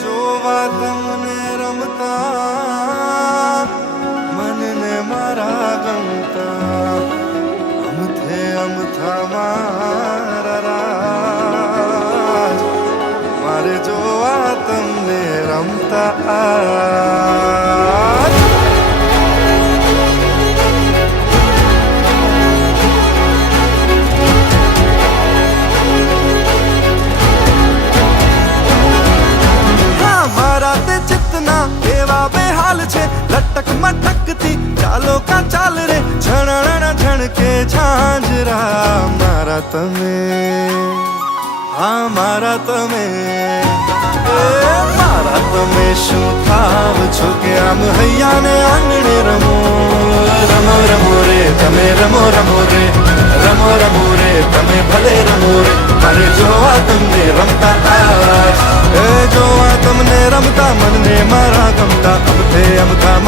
જોવા તમને રમતા મનને મારા ગમતા અમથે અમથા મારા રાજ મારે જોવા તમને રમતા लटक मटकती चालो का चाल रे झणण झणके झांझरा मारा तमे हाँ मारा तमे मारा तमे શું થાવ છો કે આમ હૈયા ને આંગણે રમો રમો રમો રે તમે રમો રમો રે રમો રમો રે તમે ભલે રમો રે મારે જોવા તમને રમતા જોવા તમને રમતા મનને મારા ગમતા અમથે અમથા